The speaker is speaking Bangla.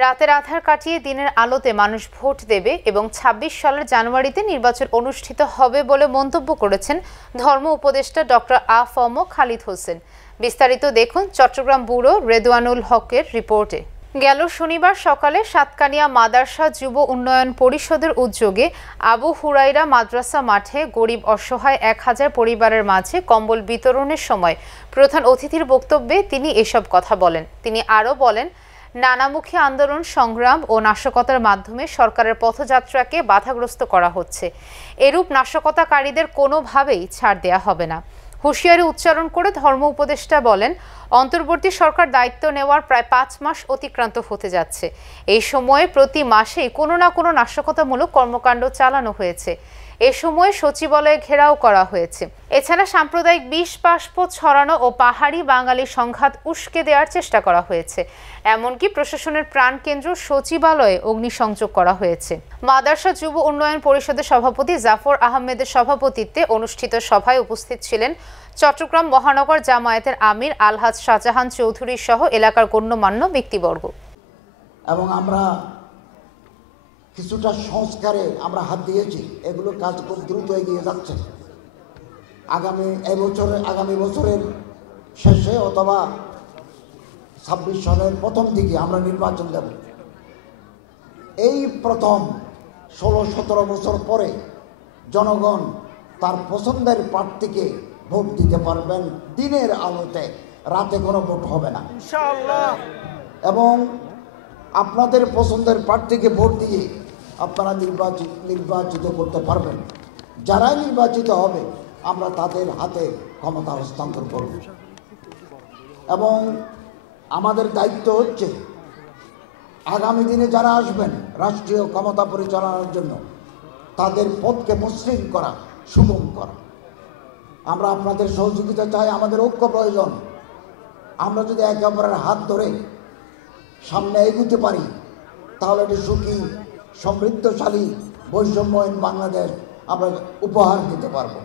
রাতের আঁধার কাটিয়ে দিনের আলোতে মানুষ ভোট দেবে এবং ২৬ সালের জানুয়ারিতে নির্বাচন অনুষ্ঠিত হবে বলে মন্তব্য করেছেন ধর্ম উপদেষ্টা ডক্টর আ.ফ.ম খালিদ হোসেন। বিস্তারিত দেখুন চট্টগ্রাম ব্যুরো রেদওয়ানুল হকের রিপোর্টে। গেল শনিবার সকালে সাতকানিয়া মাদ্রাসা যুব উন্নয়ন পরিষদের উদ্যোগে আবু হুরাইরা মাদ্রাসা মাঠে গরিব অসহায় ১,০০০ পরিবারের মাঝে কম্বল বিতরণের সময় প্রধান অতিথির বক্তব্যে তিনি এসব কথা বলেন। তিনি আরও বলেন, নানামুখী আন্দোলন, সংগ্রাম ও নাশকতার মাধ্যমে সরকারের পথযাত্রাকে বাধাগ্রস্ত করা হচ্ছে। এরূপ নাশকতাকারীদের কোনোভাবেই ছাড় দেয়া হবে না। হুঁশিয়ারি উচ্চারণ করে ধর্ম উপদেষ্টা বলেন, অন্তর্বর্তী সরকার দায়িত্ব নেওয়ার প্রায় ৫ মাস অতিক্রান্ত হতে যাচ্ছে। এই সময়ে প্রতি মাসেই কোনো না কোনো নাশকতামূলক কর্মকাণ্ড চালানো হয়েছে। এ সময় সচিবালয়ে ঘেরাও করা হয়েছে। এছাড়া সাম্প্রদায়িক বিষ বাষ্প ছড়ানো ও পাহাড়ি বাঙালি সংঘাত উস্কে দেওয়ার চেষ্টা করা হয়েছে। এমনকি প্রশাসনের প্রাণকেন্দ্র সচিবালয়ে অগ্নিসংযোগ করা হয়েছে। মাদ্রাসা যুব উন্নয়ন পরিষদের সভাপতি জাফর আহমেদের সভাপতিত্বে অনুষ্ঠিত সভায় উপস্থিত ছিলেন চট্টগ্রাম মহানগর জামায়াতের আমির আলহাজ শাহজাহান চৌধুরী সহ এলাকার গণ্যমান্য ব্যক্তিবর্গ। এবং আমরা কিছুটা সংস্কারে আমরা হাত দিয়েছি, এগুলো কাজ খুব দ্রুত এগিয়ে যাচ্ছে। আগামী বছরের শেষে অথবা ২৬ সালের প্রথম দিকে আমরা নির্বাচন দেব। এই প্রথম ১৬-১৭ বছর পরে জনগণ তার পছন্দের প্রার্থীকে ভোট দিতে পারবেন দিনের আলোতে, রাতে কোনো ভোট হবে না ইনশাআল্লাহ। এবং আপনাদের পছন্দের প্রার্থীকে ভোট দিয়ে আপনারা নির্বাচিত করতে পারবেন। যারা নির্বাচিত হবে আমরা তাদের হাতে ক্ষমতা হস্তান্তর করব। এবং আমাদের দায়িত্ব হচ্ছে আগামী দিনে যারা আসবেন রাষ্ট্রীয় ক্ষমতা পরিচালনার জন্য তাদের পথকে মসৃণ করা, সুগম করা। আমরা আপনাদের সহযোগিতা চাই, আমাদের ঐক্য প্রয়োজন। আমরা যদি একে অপরের হাত ধরে সামনে এগুতে পারি তাহলে একটি সুখী, সমৃদ্ধশালী, বৈষম্যহীন বাংলাদেশ আমরা উপহার দিতে পারবো।